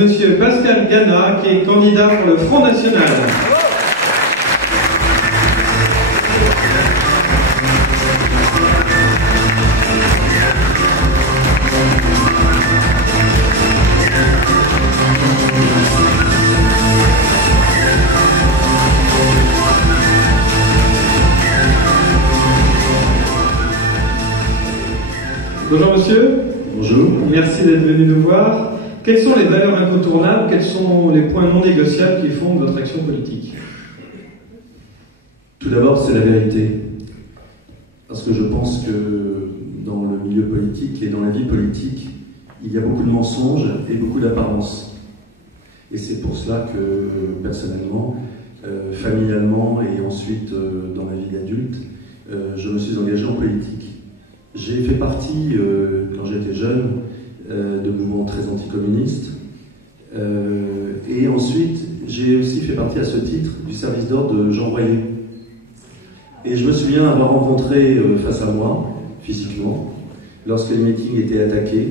Monsieur Pascal Gana, qui est candidat pour le Front National. Bonjour monsieur. Bonjour. Merci d'être venu nous voir. Quelles sont les valeurs incontournables, quels sont les points non négociables qui fondent votre action politique? Tout d'abord, c'est la vérité. Parce que je pense que dans le milieu politique et dans la vie politique, il y a beaucoup de mensonges et beaucoup d'apparences. Et c'est pour cela que, personnellement, familialement et ensuite dans ma vie d'adulte, je me suis engagé en politique. J'ai fait partie, quand j'étais jeune, de mouvements très anticommunistes. Et ensuite, j'ai aussi fait partie à ce titre du service d'ordre de Jean Royer. Et je me souviens avoir rencontré face à moi, physiquement, lorsque les meetings étaient attaqués,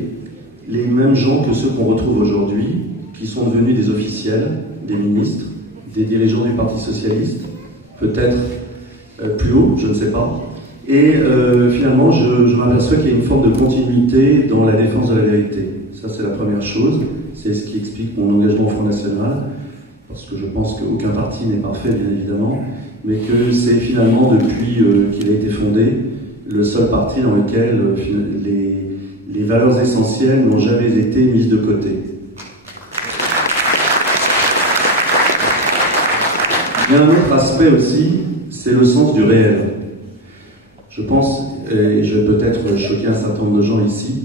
les mêmes gens que ceux qu'on retrouve aujourd'hui, qui sont devenus des officiels, des ministres, des dirigeants du Parti Socialiste, peut-être plus haut, je ne sais pas. Et finalement, je m'aperçois qu'il y a une forme de continuité dans la défense de la vérité. Ça, c'est la première chose. C'est ce qui explique mon engagement au Front National, parce que je pense qu'aucun parti n'est parfait, bien évidemment, mais que c'est finalement, depuis qu'il a été fondé, le seul parti dans lequel les valeurs essentielles n'ont jamais été mises de côté. Il y a un autre aspect aussi, c'est le sens du réel. Je pense, et je vais peut-être choquer un certain nombre de gens ici,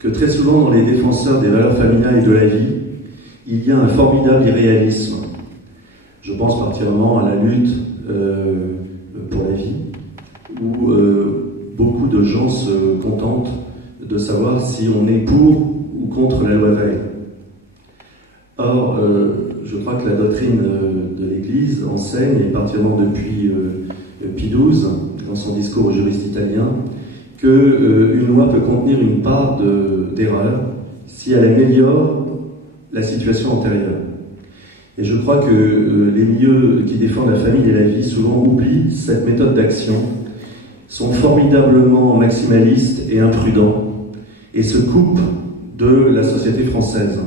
que très souvent dans les défenseurs des valeurs familiales et de la vie, il y a un formidable irréalisme. Je pense particulièrement à la lutte pour la vie, où beaucoup de gens se contentent de savoir si on est pour ou contre la loi Veil. Or, je crois que la doctrine de l'Église enseigne, et particulièrement depuis Pie XII, dans son discours aux juristes italiens, qu'une loi peut contenir une part d'erreur si elle améliore la situation antérieure. Et je crois que les milieux qui défendent la famille et la vie souvent oublient cette méthode d'action, sont formidablement maximalistes et imprudents, et se coupent de la société française.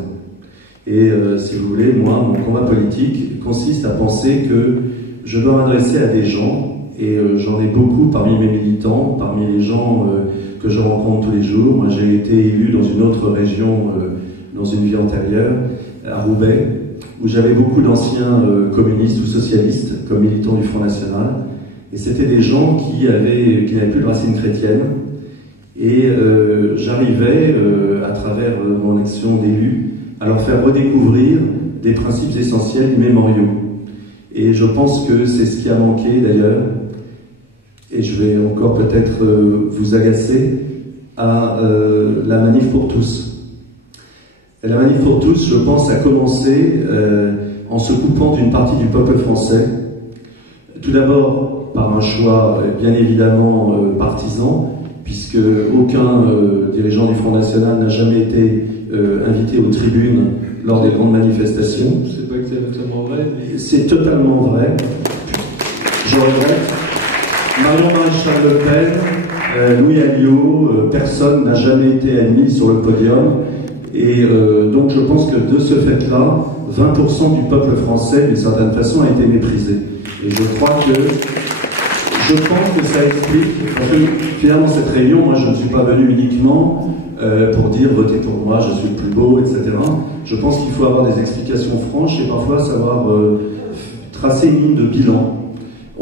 Et si vous voulez, moi, mon combat politique consiste à penser que je dois m'adresser à des gens, et j'en ai beaucoup parmi mes militants, parmi les gens que je rencontre tous les jours. Moi, j'ai été élu dans une autre région, dans une vie antérieure, à Roubaix, où j'avais beaucoup d'anciens communistes ou socialistes comme militants du Front National. Et c'était des gens qui n'avaient plus de racines chrétiennes. Et j'arrivais, à travers mon action d'élu, à leur faire redécouvrir des principes essentiels mémoriaux. Et je pense que c'est ce qui a manqué d'ailleurs, et je vais encore peut-être vous agacer, à la manif pour tous. Et la manif pour tous, je pense, a commencé en se coupant d'une partie du peuple français, tout d'abord par un choix bien évidemment partisan, puisque aucun dirigeant du Front National n'a jamais été invité aux tribunes lors des grandes manifestations. C'est pas exactement vrai, mais... C'est totalement vrai. Je regrette. Marion Maréchal Le Pen, Louis Alliot, personne n'a jamais été admis sur le podium. Et donc je pense que de ce fait-là, 20% du peuple français, d'une certaine façon, a été méprisé. Et je pense que ça explique, parce que finalement cette réunion, moi je ne suis pas venu uniquement pour dire votez pour moi, je suis le plus beau, etc. Je pense qu'il faut avoir des explications franches et parfois savoir tracer une ligne de bilan.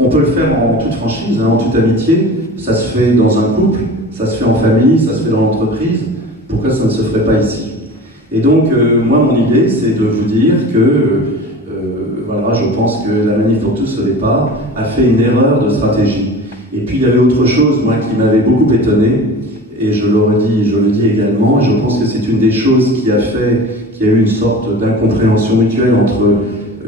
On peut le faire en toute franchise, en toute amitié, ça se fait dans un couple, ça se fait en famille, ça se fait dans l'entreprise, pourquoi ça ne se ferait pas ici? Et donc, moi, mon idée, c'est de vous dire que, voilà, je pense que la manif pour tous au départ a fait une erreur de stratégie. Et puis, il y avait autre chose, moi, qui m'avait beaucoup étonné, et je le dis également, je pense que c'est une des choses qui a fait qu'il y a eu une sorte d'incompréhension mutuelle entre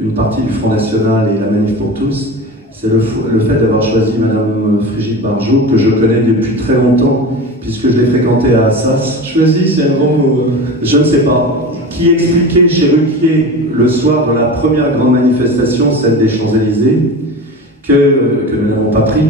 une partie du Front National et la manif pour tous, c'est le fait d'avoir choisi Madame Brigitte Bardot, que je connais depuis très longtemps, puisque je l'ai fréquentée à Assas. Choisi, c'est un grand mot. Je ne sais pas. qui expliquait chez Ruquier le soir de la première grande manifestation, celle des Champs-Élysées, que nous n'avons pas pris,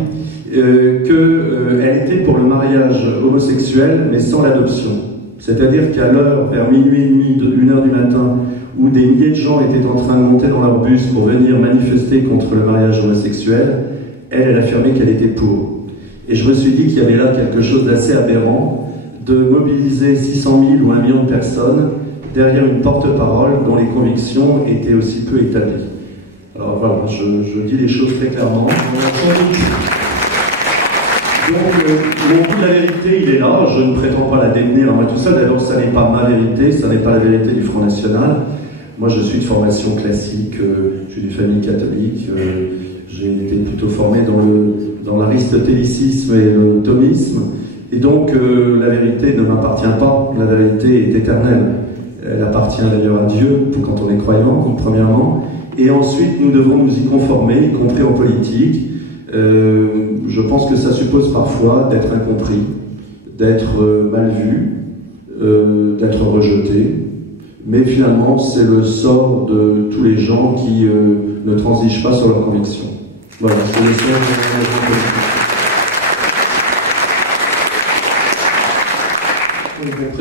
qu'elle était pour le mariage homosexuel, mais sans l'adoption. C'est-à-dire qu'à l'heure, vers minuit et demi, 1h du matin, où des milliers de gens étaient en train de monter dans leur bus pour venir manifester contre le mariage homosexuel, elle affirmait qu'elle était pour. Et je me suis dit qu'il y avait là quelque chose d'assez aberrant, de mobiliser 600 000 ou 1 million de personnes derrière une porte-parole dont les convictions étaient aussi peu établies. Alors voilà, je dis les choses très clairement. Donc, mon goût de la vérité, il est là, je ne prétends pas la détenir en tout ça. D'abord, ça n'est pas ma vérité, ça n'est pas la vérité du Front National. Moi, je suis de formation classique, je suis d'une famille catholique, j'ai été plutôt formé dans l'aristotélicisme et le thomisme, et donc la vérité ne m'appartient pas, la vérité est éternelle. Elle appartient d'ailleurs à Dieu, quand on est croyant, premièrement, et ensuite nous devons nous y conformer, y compris en politique. Je pense que ça suppose parfois d'être incompris, d'être mal vu, d'être rejeté, mais finalement c'est le sort de tous les gens qui ne transigent pas sur leurs convictions. Voilà, c'est le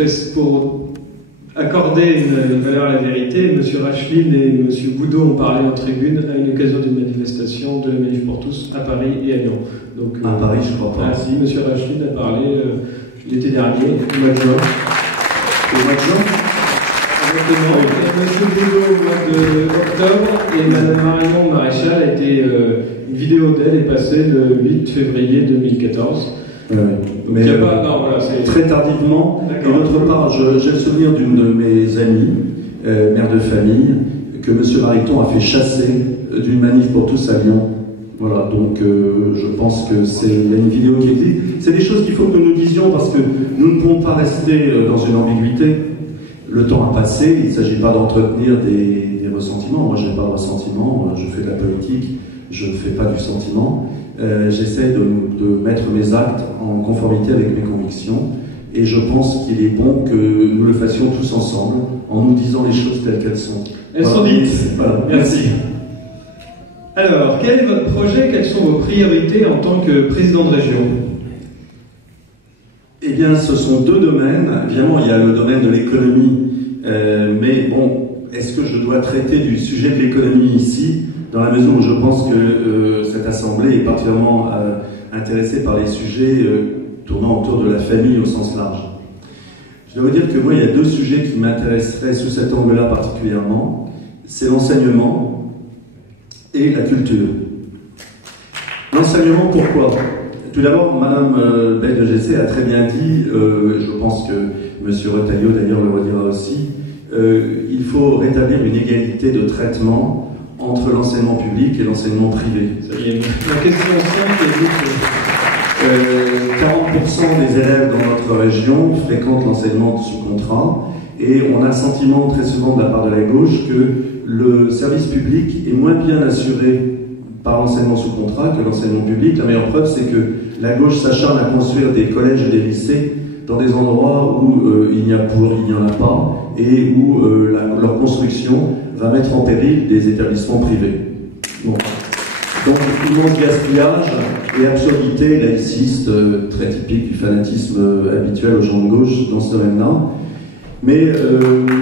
sort de pour accorder une valeur à la vérité, M. Rachline et M. Boudot ont parlé en tribune à une occasion d'une manifestation de la Manif pour tous à Paris et à Lyon. Donc, à Paris, je crois pas. Ah si, M. Rachline a parlé l'été dernier, au mois de juin. Au mois de juin Exactement. Et M. Boudot au mois d'octobre, et Mme Marion Maréchal a été... une vidéo d'elle est passée le 8 février 2014. Mais pas, non, voilà, très tardivement, et d'autre part, j'ai le souvenir d'une de mes amies, mère de famille, que M. Mariton a fait chasser d'une manif pour tous à Lyon. Voilà, donc je pense que il y a une vidéo qui existe. C'est des choses qu'il faut que nous disions parce que nous ne pouvons pas rester dans une ambiguïté. Le temps a passé, il ne s'agit pas d'entretenir des ressentiments. Moi, je n'ai pas de ressentiment, je fais de la politique, je ne fais pas du sentiment. J'essaie de mettre mes actes en conformité avec mes convictions et je pense qu'il est bon que nous le fassions tous ensemble en nous disant les choses telles qu'elles sont. Elles sont dites. Voilà. Merci. Alors, quel est votre projet? Quelles sont vos priorités en tant que président de région? Eh bien, ce sont deux domaines. Évidemment, il y a le domaine de l'économie, mais bon, est-ce que je dois traiter du sujet de l'économie ici, dans la mesure où je pense que cette assemblée est particulièrement intéressée par les sujets tournant autour de la famille au sens large. Je dois vous dire que moi, il y a deux sujets qui m'intéresseraient sous cet angle-là particulièrement. C'est l'enseignement et la culture. L'enseignement, pourquoi? Tout d'abord, Madame Belle de Gessé a très bien dit, je pense que M. Retailleau d'ailleurs le redira aussi, il faut rétablir une égalité de traitement entre l'enseignement public et l'enseignement privé. Ça y est, la question simple est que 40% des élèves dans notre région fréquentent l'enseignement sous contrat et on a le sentiment très souvent de la part de la gauche que le service public est moins bien assuré par l'enseignement sous contrat que l'enseignement public. La meilleure preuve, c'est que la gauche s'acharne à construire des collèges et des lycées dans des endroits où il n'y en a pas et où leur construction va mettre en péril des établissements privés. Bon. Donc, immense gaspillage et absurdité laïciste, très typique du fanatisme habituel aux gens de gauche dans ce domaine-là. Mais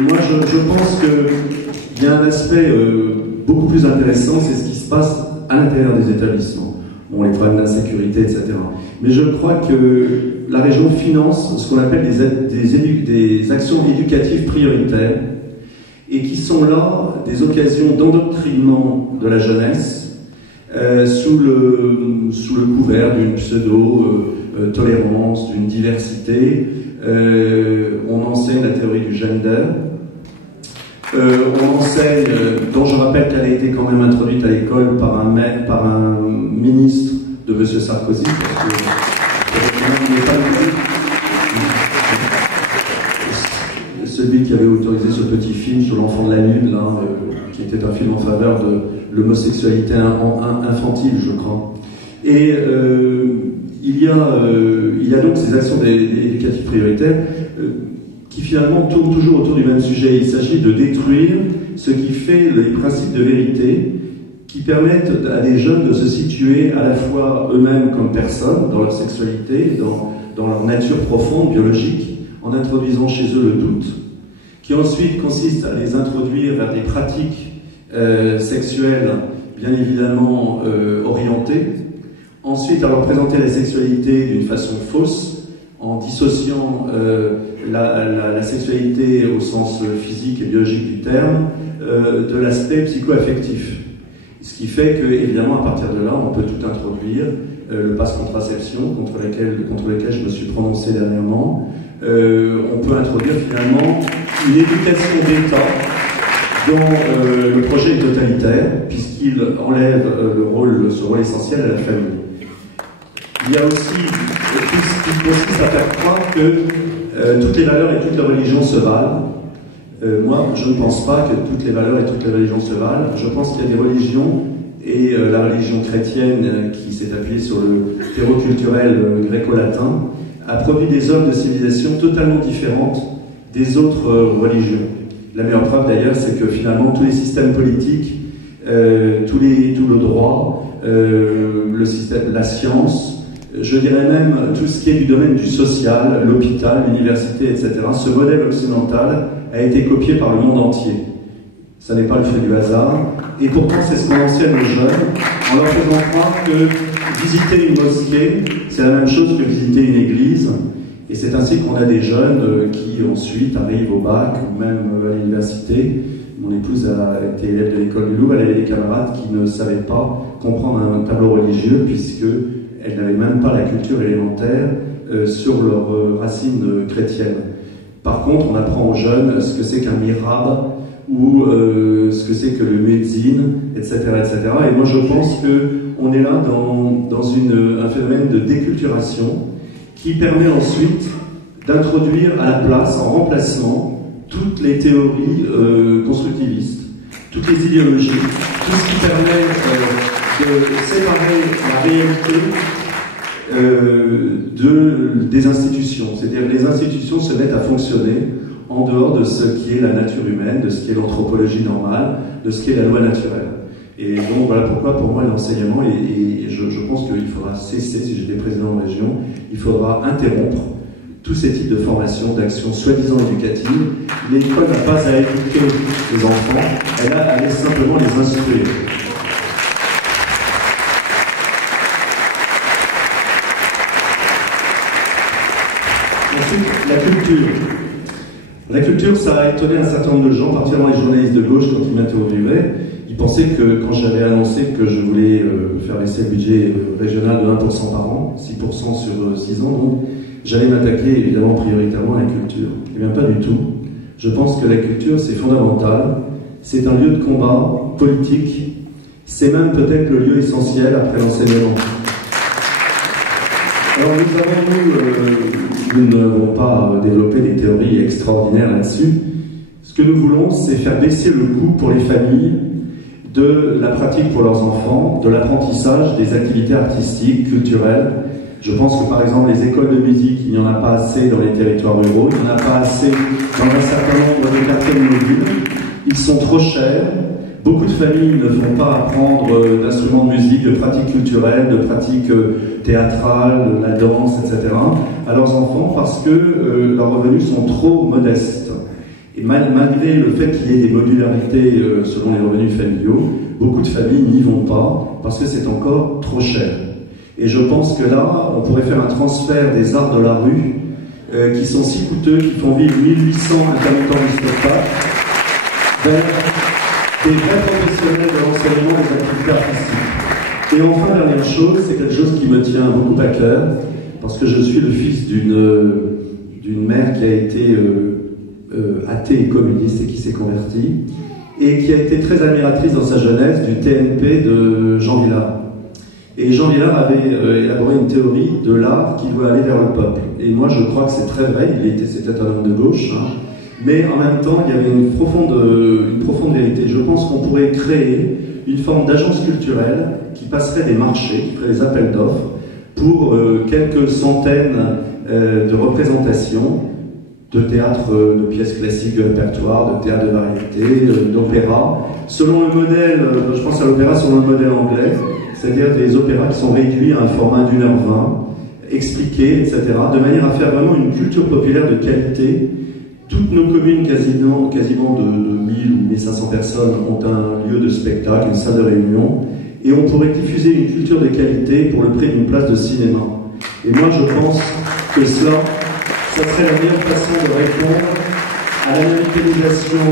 moi, je pense qu'il y a un aspect beaucoup plus intéressant, c'est ce qui se passe à l'intérieur des établissements. Bon, les problèmes d'insécurité, etc. Mais je crois que la région finance ce qu'on appelle des actions éducatives prioritaires et qui sont là des occasions d'endoctrinement de la jeunesse sous le couvert d'une pseudo-tolérance, d'une diversité. On enseigne la théorie du gender. On enseigne, dont je rappelle qu'elle a été quand même introduite à l'école par un ministre de M. Sarkozy, parce que il n'est pas celui qui avait autorisé ce petit film sur l'enfant de la Lune, là, qui était un film en faveur de l'homosexualité infantile, je crois. Et il y a donc ces actions éducatives prioritaires. qui finalement tournent toujours autour du même sujet. Il s'agit de détruire ce qui fait les principes de vérité qui permettent à des jeunes de se situer à la fois eux-mêmes comme personnes, dans leur sexualité, dans leur nature profonde, biologique, en introduisant chez eux le doute, qui ensuite consiste à les introduire vers des pratiques sexuelles bien évidemment orientées, ensuite à leur présenter la sexualité d'une façon fausse, en dissociant la sexualité au sens physique et biologique du terme de l'aspect psycho-affectif. Ce qui fait que, évidemment, à partir de là, on peut tout introduire, le passe contraception, contre lequel je me suis prononcé dernièrement. On peut introduire finalement une éducation d'État dont le projet est totalitaire, puisqu'il enlève ce rôle essentiel à la famille. Il y a aussi tout ce qui consiste à faire croire que toutes les valeurs et toutes les religions se valent. Moi, je ne pense pas que toutes les valeurs et toutes les religions se valent. Je pense qu'il y a des religions, et la religion chrétienne, qui s'est appuyée sur le terreau culturel gréco-latin, a produit des hommes de civilisation totalement différentes des autres religions. La meilleure preuve d'ailleurs, c'est que finalement tous les systèmes politiques, tout le droit, le système, la science, je dirais même tout ce qui est du domaine du social, l'hôpital, l'université, etc., ce modèle occidental a été copié par le monde entier. Ça n'est pas le fait du hasard, et pourtant c'est ce qu'on enseigne aux jeunes, en leur faisant croire que visiter une mosquée, c'est la même chose que visiter une église, et c'est ainsi qu'on a des jeunes qui ensuite arrivent au bac, ou même à l'université. Mon épouse a été élève de l'école du Louvre, elle avait des camarades qui ne savaient pas comprendre un tableau religieux, puisqu'elle n'avait même pas la culture élémentaire sur leurs racines chrétiennes. Par contre, on apprend aux jeunes ce que c'est qu'un mihrab, ou ce que c'est que le muezzin, etc., etc. Et moi, je pense qu'on est là dans un phénomène de déculturation qui permet ensuite d'introduire à la place, en remplacement, toutes les théories constructivistes, toutes les idéologies, tout ce qui permet de séparer la réalité des institutions. C'est-à-dire que les institutions se mettent à fonctionner en dehors de ce qui est la nature humaine, de ce qui est l'anthropologie normale, de ce qui est la loi naturelle. Et donc voilà pourquoi pour moi l'enseignement, et je pense qu'il faudra cesser, si j'étais président de région, il faudra interrompre tous ces types de formations, d'actions soi-disant éducatives. L'école n'a pas à éduquer les enfants, elle a à simplement les instruire. Ensuite, la culture. La culture, ça a étonné un certain nombre de gens, particulièrement les journalistes de gauche, quand ils m'interviewaient. Ils pensaient que quand j'avais annoncé que je voulais faire baisser le budget régional de 1% par an, 6% sur 6 ans, donc, j'allais m'attaquer évidemment prioritairement à la culture. Eh bien, pas du tout. Je pense que la culture, c'est fondamental. C'est un lieu de combat politique. C'est même peut-être le lieu essentiel après l'enseignement. Alors, nous n'avons pas développé des théories extraordinaires là-dessus. Ce que nous voulons, c'est faire baisser le coût pour les familles de la pratique pour leurs enfants, de l'apprentissage des activités artistiques, culturelles. Je pense que par exemple les écoles de musique, il n'y en a pas assez dans les territoires ruraux, il n'y en a pas assez dans un certain nombre de quartiers mobiles. Ils sont trop chers. Beaucoup de familles ne vont pas apprendre d'instruments de musique, de pratiques culturelles, de pratiques théâtrales, de la danse, etc. à leurs enfants parce que leurs revenus sont trop modestes. Et malgré le fait qu'il y ait des modularités selon les revenus familiaux, beaucoup de familles n'y vont pas parce que c'est encore trop cher. Et je pense que là, on pourrait faire un transfert des arts de la rue qui sont si coûteux, qui font vivre 1800 intermittents du spectacle, vers des vrais professionnels de l'enseignement des activités artistiques. Et enfin, dernière chose, c'est quelque chose qui me tient beaucoup à cœur, parce que je suis le fils d'une mère qui a été athée et communiste et qui s'est convertie, et qui a été très admiratrice dans sa jeunesse du TNP de Jean Vilar. Et Jean Vilar avait élaboré une théorie de l'art qui doit aller vers le peuple. Et moi, je crois que c'est très vrai, c'était un homme de gauche, hein, mais en même temps, il y avait une profonde vérité. Je pense qu'on pourrait créer une forme d'agence culturelle qui passerait des marchés, qui ferait des appels d'offres pour quelques centaines de représentations de théâtre, de pièces classiques, de répertoire, de théâtre de variété, d'opéra, selon le modèle, je pense à l'opéra selon le modèle anglais, c'est-à-dire des opéras qui sont réduits à un format d'1h20, expliqués, etc., de manière à faire vraiment une culture populaire de qualité. Toutes nos communes, quasiment de 1000 ou 1500 personnes, ont un lieu de spectacle, une salle de réunion, et on pourrait diffuser une culture de qualité pour le prix d'une place de cinéma. Et moi, je pense que ça serait la meilleure façon de répondre à l'américanisation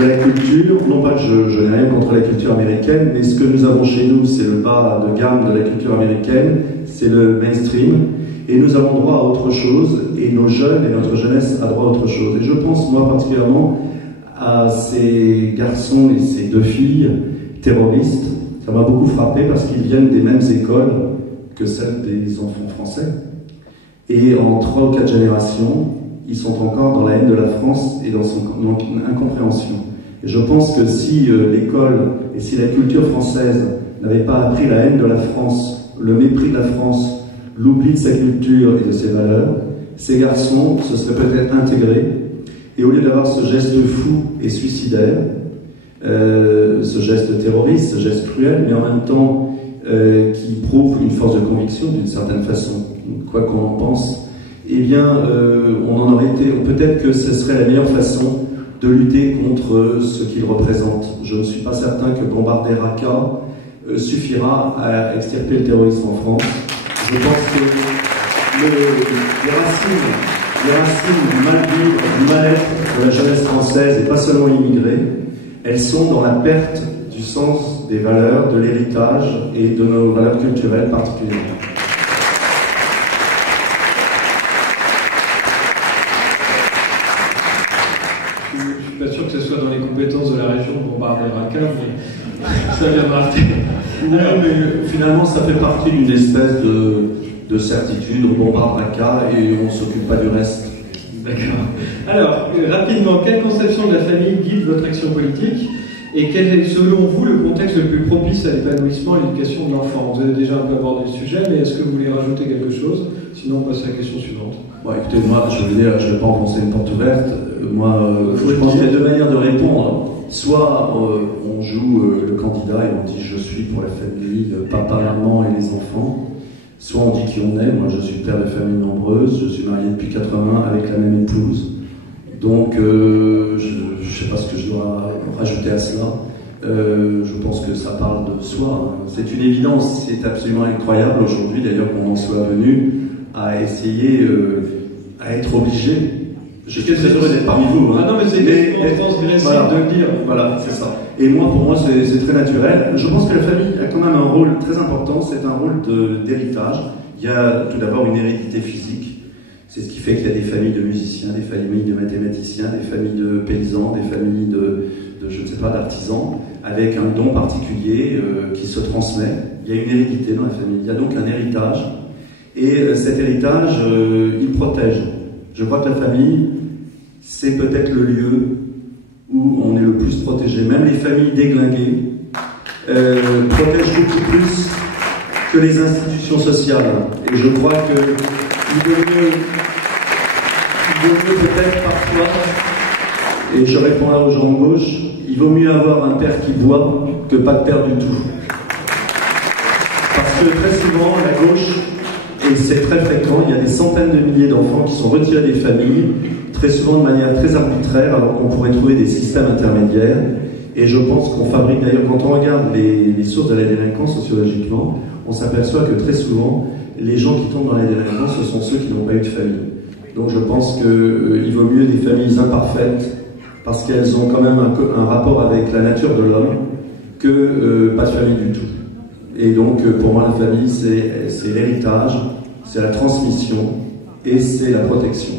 de la culture. Non pas que je n'ai rien contre la culture américaine, mais ce que nous avons chez nous, c'est le bas de gamme de la culture américaine, c'est le mainstream, et nous avons droit à autre chose, et nos jeunes et notre jeunesse a droit à autre chose. Et je pense, moi, particulièrement à ces garçons et ces 2 filles terroristes. Ça m'a beaucoup frappé parce qu'ils viennent des mêmes écoles que celles des enfants français. Et en 3 ou 4 générations, ils sont encore dans la haine de la France et dans son incompréhension. Et je pense que si l'école et si la culture française n'avaient pas appris la haine de la France, le mépris de la France, l'oubli de sa culture et de ses valeurs, ces garçons se seraient peut-être intégrés, et au lieu d'avoir ce geste fou et suicidaire, ce geste terroriste, ce geste cruel, mais en même temps qui prouve une force de conviction d'une certaine façon, quoi qu'on en pense, eh bien, on en aurait été. Peut-être que ce serait la meilleure façon de lutter contre ce qu'il représente. Je ne suis pas certain que bombarder Raqqa suffira à extirper le terrorisme en France. Je pense que les racines du mal-vivre, du mal-être de la jeunesse française, et pas seulement immigrée, elles sont dans la perte du sens des valeurs, de l'héritage et de nos valeurs culturelles particulièrement. Je ne suis pas sûr que ce soit dans les compétences de la région de bombarder Raqqa, mais ça viendra. Non, mais finalement, ça fait partie d'une espèce de certitude. On bombarde Raqqa et on ne s'occupe pas du reste. D'accord. Alors, rapidement, quelle conception de la famille guide votre action politique et quel est, selon vous, le contexte le plus propice à l'épanouissement et à l'éducation de l'enfant? Vous avez déjà un peu abordé le sujet, mais est-ce que vous voulez rajouter quelque chose? Sinon, on passe à la question suivante. Bon, écoutez, moi, je veux dire, je ne vais pas enfoncer une porte ouverte. Moi, je pense qu'il y a 2 manières de répondre. Soit on joue le candidat et on dit je suis pour la famille, papa, maman et les enfants. Soit on dit qui on est. Moi, je suis père de famille nombreuse, je suis marié depuis 80 avec la même épouse. Donc, je ne sais pas ce que je dois rajouter à cela. Je pense que ça parle de soi. C'est une évidence, c'est absolument incroyable aujourd'hui, d'ailleurs, qu'on en soit venu à essayer, à être obligé. Je suis très heureux d'être parmi vous. Ah non, mais c'est quasiment transgressif de le dire. Voilà, c'est ça. Et moi, pour moi, c'est très naturel. Je pense que la famille a quand même un rôle très important, c'est un rôle d'héritage. Il y a tout d'abord une hérédité physique. C'est ce qui fait qu'il y a des familles de musiciens, des familles de mathématiciens, des familles de paysans, des familles je ne sais pas, d'artisans, avec un don particulier qui se transmet. Il y a une hérédité dans la famille. Il y a donc un héritage. Et cet héritage, il protège. Je crois que la famille, c'est peut-être le lieu où on est le plus protégé. Même les familles déglinguées protègent beaucoup plus que les institutions sociales. Et je crois qu'il vaut mieux peut-être parfois, et je réponds là aux gens de gauche, il vaut mieux avoir un père qui boit que pas de père du tout. Parce que très souvent, la gauche, et c'est très fréquent, il y a des centaines de milliers d'enfants qui sont retirés des familles, très souvent de manière très arbitraire, alors qu'on pourrait trouver des systèmes intermédiaires. Et je pense qu'on fabrique, d'ailleurs, quand on regarde les sources de la délinquance sociologiquement, on s'aperçoit que très souvent, les gens qui tombent dans la délinquance, ce sont ceux qui n'ont pas eu de famille. Donc je pense qu'il vaut mieux des familles imparfaites, parce qu'elles ont quand même un rapport avec la nature de l'homme, que pas de famille du tout. Et donc, pour moi, la famille, c'est l'héritage, c'est la transmission et c'est la protection.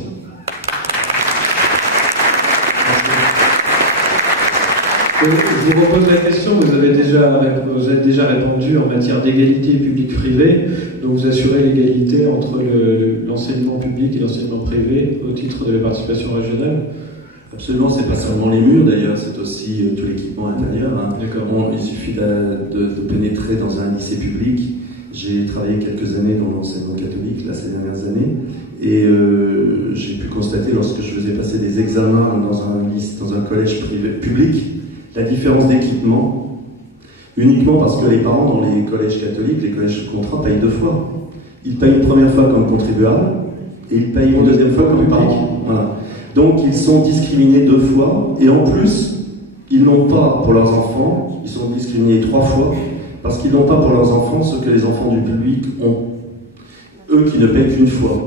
Je vous repose la question, vous avez déjà répondu en matière d'égalité publique-privée, donc vous assurez l'égalité entre l'enseignement public et l'enseignement privé au titre de la participation régionale? Absolument, c'est pas seulement les murs d'ailleurs, c'est aussi tout l'équipement intérieur. Hein. Il suffit de pénétrer dans un lycée public. J'ai travaillé quelques années dans l'enseignement catholique, là, ces dernières années, Et j'ai pu constater, lorsque je faisais passer des examens dans un collège privé, public, la différence d'équipement, uniquement parce que les parents dans les collèges catholiques, les collèges sous contrat, payent 2 fois. Ils payent une première fois comme contribuables et ils payent une deuxième fois comme parents. Voilà. Donc ils sont discriminés 2 fois, et en plus, ils n'ont pas pour leurs enfants, ils sont discriminés 3 fois, parce qu'ils n'ont pas pour leurs enfants ce que les enfants du public ont. Eux qui ne payent qu'une fois.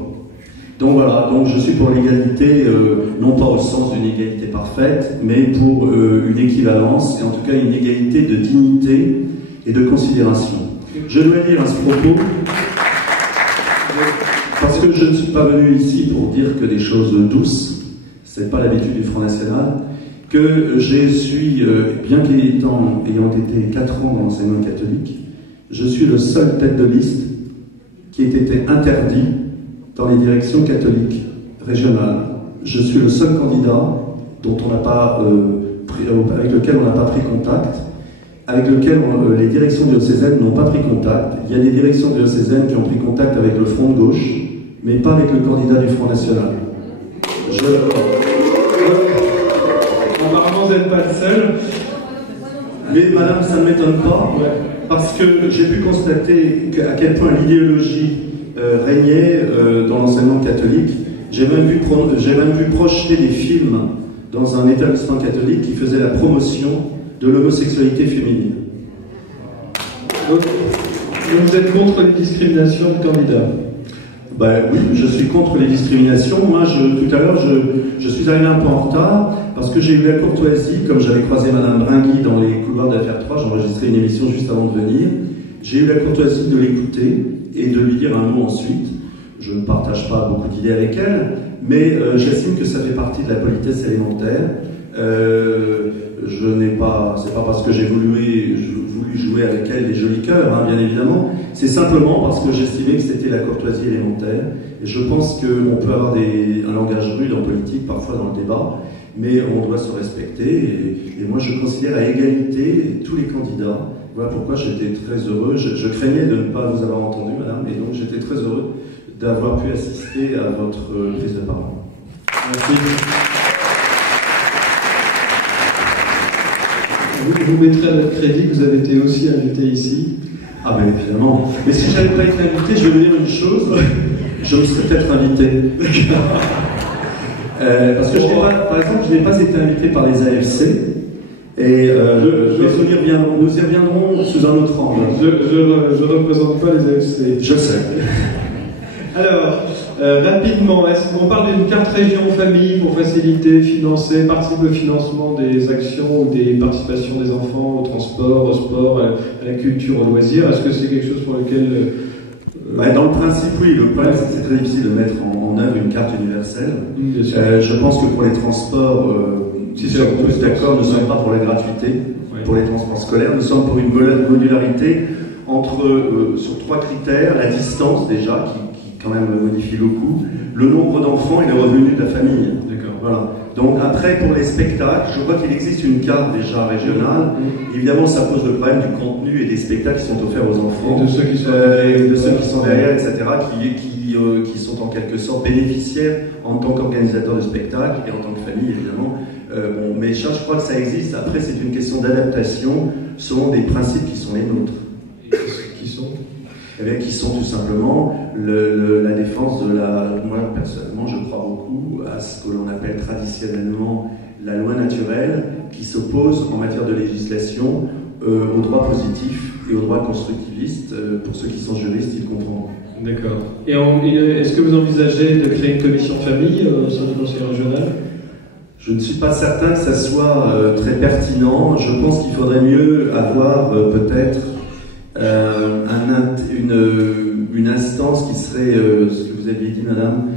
Donc voilà, donc je suis pour l'égalité, non pas au sens d'une égalité parfaite, mais pour une équivalence, et en tout cas une égalité de dignité et de considération. Je dois dire à ce propos, parce que je ne suis pas venu ici pour dire que des choses douces, c'est pas l'habitude du Front National, que je suis, bien qu'ayant été 4 ans dans l'enseignement catholique, je suis le seul tête de liste qui ait été interdit dans les directions catholiques régionales. Je suis le seul candidat dont on n'a pas, avec lequel on n'a pas pris contact, avec lequel les directions diocésaines n'ont pas pris contact. Il y a des directions diocésaines qui ont pris contact avec le Front de gauche, mais pas avec le candidat du Front National. Apparemment, vous n'êtes pas le seul. Mais madame, ça ne m'étonne pas, parce que j'ai pu constater à quel point l'idéologie régnait dans l'enseignement catholique. J'ai même vu projeter des films dans un établissement catholique qui faisait la promotion de l'homosexualité féminine. Donc, vous êtes contre les discriminations de candidats? Ben oui, je suis contre les discriminations. Moi, tout à l'heure, je suis arrivé un peu en retard parce que j'ai eu la courtoisie, comme j'avais croisé Madame Bringui dans les couloirs de FR3, j'enregistrais une émission juste avant de venir. J'ai eu la courtoisie de l'écouter et de lui dire un mot ensuite. Je ne partage pas beaucoup d'idées avec elle, mais j'estime que ça fait partie de la politesse élémentaire. C'est pas parce que j'ai voulu jouer avec elle des jolis cœurs, hein, bien évidemment. C'est simplement parce que j'estimais que c'était la courtoisie élémentaire. Et je pense qu'on peut avoir un langage rude en politique, parfois dans le débat, mais on doit se respecter. Et moi, je considère à égalité tous les candidats. Voilà pourquoi j'étais très heureux. Je craignais de ne pas vous avoir entendu, madame, et donc j'étais très heureux d'avoir pu assister à votre prise de parole. Merci. Vous mettrez à notre crédit que vous avez été aussi invité ici. Ah ben évidemment. Mais si je n'avais pas été invité, je vais vous dire une chose, je me serais peut-être invité. Parce que par exemple, je n'ai pas été invité par les AFC, et nous y reviendrons sous un autre angle. Je ne représente pas les AFC. Je sais. Alors, rapidement, est-ce qu'on parle d'une carte région famille pour faciliter, financer, participer au financement des actions ou des participations des enfants au transport, au sport, à la culture, au loisir? Est-ce que c'est quelque chose pour lequel... Dans le principe, oui. Le problème, c'est que c'est très difficile de mettre en œuvre une carte universelle. Je pense que pour les transports, si nous sommes tous d'accord, nous ne sommes pas pour la gratuité. Pour les transports scolaires, nous sommes pour une modularité sur 3 critères: la distance déjà, qui quand même modifie beaucoup, le nombre d'enfants et les revenus de la famille. D'accord. Voilà. Donc après, pour les spectacles, je crois qu'il existe une carte déjà régionale. Évidemment, ça pose le problème du contenu et des spectacles qui sont offerts aux enfants, et de ceux qui sont derrière, etc., qui sont en quelque sorte bénéficiaires en tant qu'organisateurs de spectacles et en tant que famille, évidemment. Mais je crois que ça existe. Après, c'est une question d'adaptation selon des principes qui sont les nôtres. Qui sont qui sont tout simplement la défense de moi personnellement je crois beaucoup à ce que l'on appelle traditionnellement la loi naturelle, qui s'oppose en matière de législation au droit positif et au droit constructiviste. Pour ceux qui sont juristes, ils comprendront. D'accord. Et est-ce que vous envisagez de créer une commission famille au sein du conseil régional? Je ne suis pas certain que ça soit très pertinent. Je pense qu'il faudrait mieux avoir peut-être une instance qui serait, ce que vous aviez dit, madame,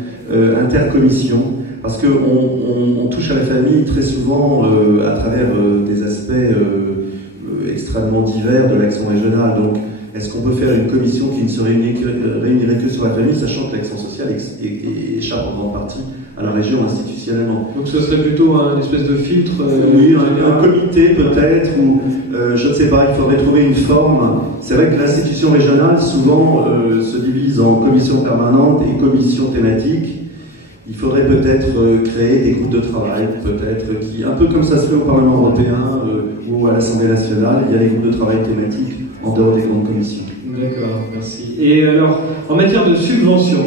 intercommission, parce qu'on touche à la famille très souvent à travers des aspects extrêmement divers de l'action régionale. Donc, est-ce qu'on peut faire une commission qui ne se réunirait que sur la famille, sachant que l'action sociale échappe en grande partie à la région institutionnellement. Donc ce serait plutôt un espèce de filtre oui, un comité peut-être, ou je ne sais pas, il faudrait trouver une forme. C'est vrai que l'institution régionale souvent se divise en commissions permanentes et commissions thématiques. Il faudrait peut-être créer des groupes de travail, peut-être, qui, un peu comme ça se fait au Parlement européen ou à l'Assemblée nationale, il y a des groupes de travail thématiques en dehors des grandes commissions. D'accord, merci. Et alors, en matière de subvention,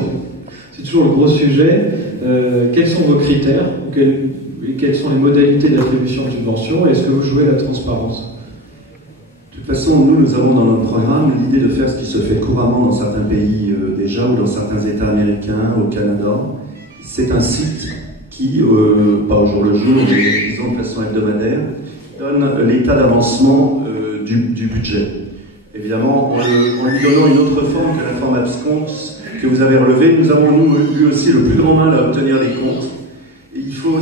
c'est toujours le gros sujet, quels sont vos critères, quelles sont les modalités d'attribution de subvention, et est-ce que vous jouez la transparence? De toute façon, nous avons dans notre programme l'idée de faire ce qui se fait couramment dans certains pays déjà, ou dans certains États américains, au Canada. C'est un site qui, pas au jour le jour, mais disons de façon hebdomadaire, donne l'état d'avancement du budget. Évidemment, en lui donnant une autre forme que la forme absconce que vous avez relevée, nous avons eu aussi le plus grand mal à obtenir les comptes.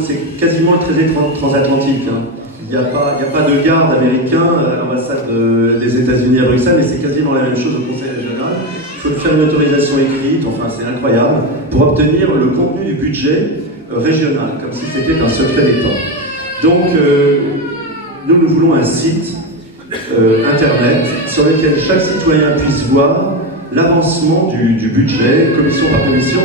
C'est quasiment le traité transatlantique. Hein. Il n'y a pas de garde américain à l'ambassade des États-Unis à Bruxelles, mais c'est quasiment la même chose au Conseil régional. Il faut faire une autorisation écrite, enfin c'est incroyable, pour obtenir le contenu du budget régional, comme si c'était un secret d'État. Donc, nous voulons un site internet sur lequel chaque citoyen puisse voir l'avancement du budget, commission par commission,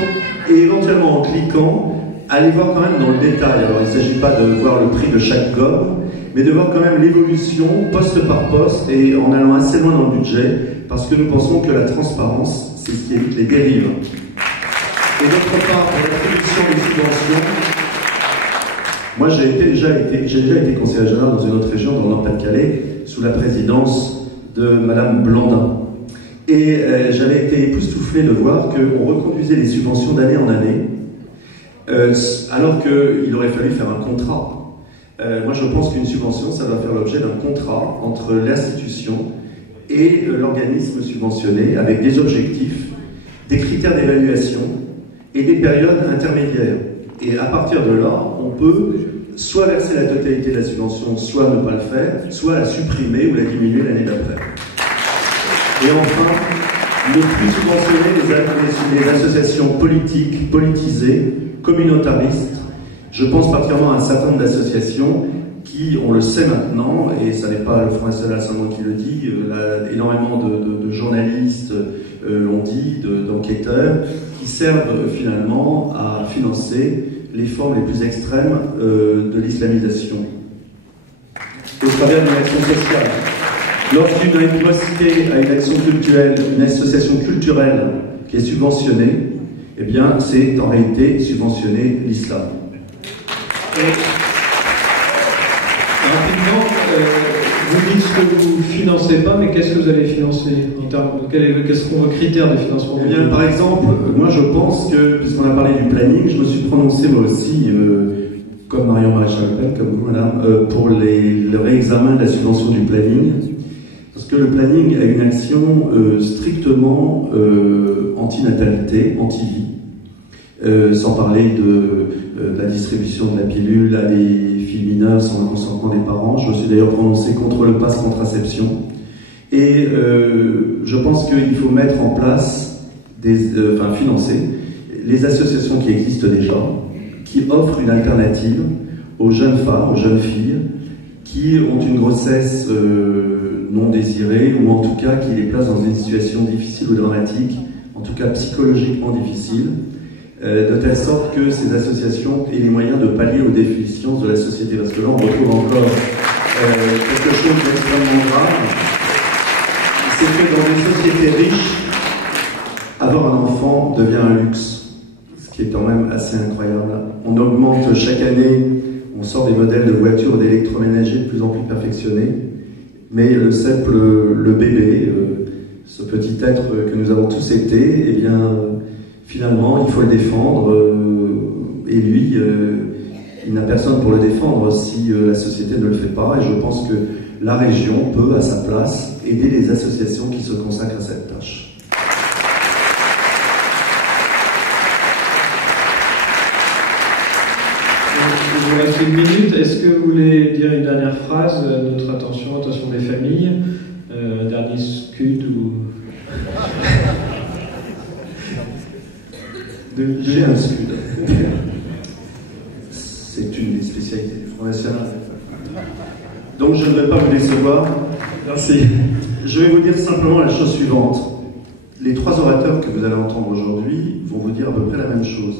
et éventuellement en cliquant, aller voir quand même dans le détail. Alors il ne s'agit pas de voir le prix de chaque gomme, mais de voir quand même l'évolution poste par poste et en allant assez loin dans le budget, parce que nous pensons que la transparence, c'est ce qui évite les dérives. Et d'autre part, pour l'attribution des subventions, moi j'ai déjà été conseiller régional dans une autre région, dans le Nord-Pas-de-Calais, sous la présidence de Madame Blandin. Et j'avais été époustouflé de voir qu'on reconduisait les subventions d'année en année, alors qu'il aurait fallu faire un contrat. Moi je pense qu'une subvention, ça doit faire l'objet d'un contrat entre l'institution et l'organisme subventionné, avec des objectifs, des critères d'évaluation et des périodes intermédiaires. Et à partir de là, on peut soit verser la totalité de la subvention, soit ne pas le faire, soit la supprimer ou la diminuer l'année d'après. Et enfin, ne plus subventionner les associations politiques, politisées, communautaristes. Je pense particulièrement à un certain nombre d'associations qui, on le sait maintenant, et ça n'est pas le Front National seulement qui le dit, énormément de journalistes l'ont dit, d'enquêteurs, qui servent finalement à financer les formes les plus extrêmes de l'islamisation. Au travers d'une action sociale. Lorsqu'une université a une action culturelle, une association culturelle qui est subventionnée, eh bien, c'est en réalité subventionner l'islam. Rapidement, vous dites ce que vous ne financez pas, mais qu'est-ce que vous allez financer en termes de, quels seront vos critères de financement? Eh bien, par exemple, moi je pense que, puisqu'on a parlé du planning, je me suis prononcé moi aussi, comme Marion Maréchal Le Pen, comme vous, madame, pour le réexamen de la subvention du planning. Parce que le planning a une action strictement anti-natalité, anti-vie, sans parler de la distribution de la pilule à des filles mineures sans le consentement des parents. Je me suis d'ailleurs prononcé contre le pass contraception. Et je pense qu'il faut mettre en place, financer les associations qui existent déjà, qui offrent une alternative aux jeunes femmes, aux jeunes filles, qui ont une grossesse non désirée, ou en tout cas qui les place dans une situation difficile ou dramatique, en tout cas psychologiquement difficile, de telle sorte que ces associations aient les moyens de pallier aux déficiences de la société. Parce que là, on retrouve encore quelque chose d'extrêmement grave, c'est que dans des sociétés riches, avoir un enfant devient un luxe, ce qui est quand même assez incroyable. On augmente chaque année, on sort des modèles de voitures d'électroménager de plus en plus perfectionnés, mais le simple, le bébé, ce petit être que nous avons tous été, eh bien, finalement, il faut le défendre, et lui, il n'a personne pour le défendre si la société ne le fait pas, et je pense que la région peut, à sa place, aider les associations qui se consacrent à cette tâche. Il vous reste une minute. Est-ce que vous voulez dire une dernière phrase? Notre attention des familles, un dernier scud ou... J'ai un scud. revoir. Merci. Je vais vous dire simplement la chose suivante. Les trois orateurs que vous allez entendre aujourd'hui vont vous dire à peu près la même chose.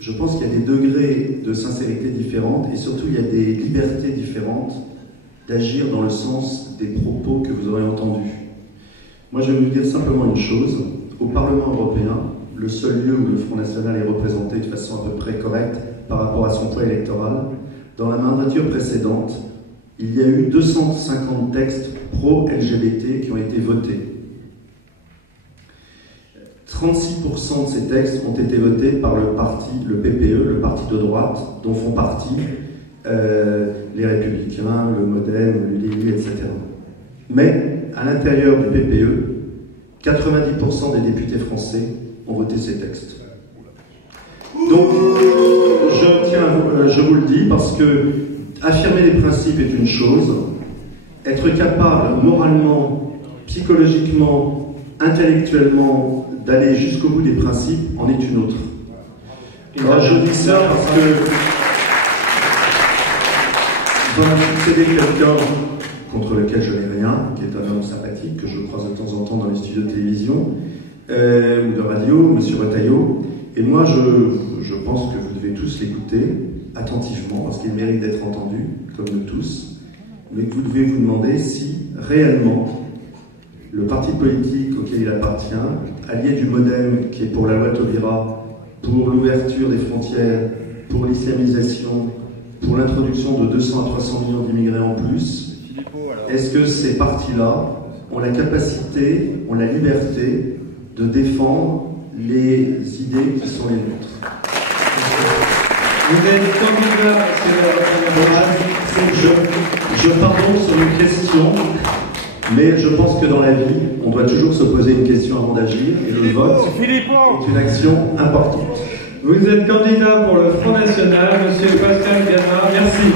Je pense qu'il y a des degrés de sincérité différentes et surtout il y a des libertés différentes d'agir dans le sens des propos que vous aurez entendus. Moi, je vais vous dire simplement une chose. Au Parlement européen, le seul lieu où le Front National est représenté de façon à peu près correcte par rapport à son poids électoral, dans la mandature précédente, il y a eu 250 textes pro-LGBT qui ont été votés. 36% de ces textes ont été votés par le parti, le PPE, le parti de droite, dont font partie les Républicains, le MoDem, l'UDI, etc. Mais, à l'intérieur du PPE, 90% des députés français ont voté ces textes. Donc, je vous le dis parce que affirmer les principes est une chose, être capable moralement, psychologiquement, intellectuellement d'aller jusqu'au bout des principes en est une autre. Alors, je dis ça parce que vous avez succédé quelqu'un contre lequel je n'ai rien, qui est un homme sympathique, que je croise de temps en temps dans les studios de télévision ou de radio, M. Retailleau. Et moi, je pense que vous devez tous l'écouter attentivement, parce qu'il mérite d'être entendu, comme nous tous, mais que vous devez vous demander si, réellement, le parti politique auquel il appartient, allié du MoDem, qui est pour la loi Taubira, pour l'ouverture des frontières, pour l'islamisation, pour l'introduction de 200 à 300 millions d'immigrés en plus, est-ce que ces partis-là ont la capacité, ont la liberté de défendre les idées qui sont les nôtres? Vous êtes candidat, je pardonne sur une question, mais je pense que dans la vie, on doit toujours se poser une question avant d'agir, et le vote est une action importante. Vous êtes candidat pour le Front National, Monsieur Pascal Canard. Merci.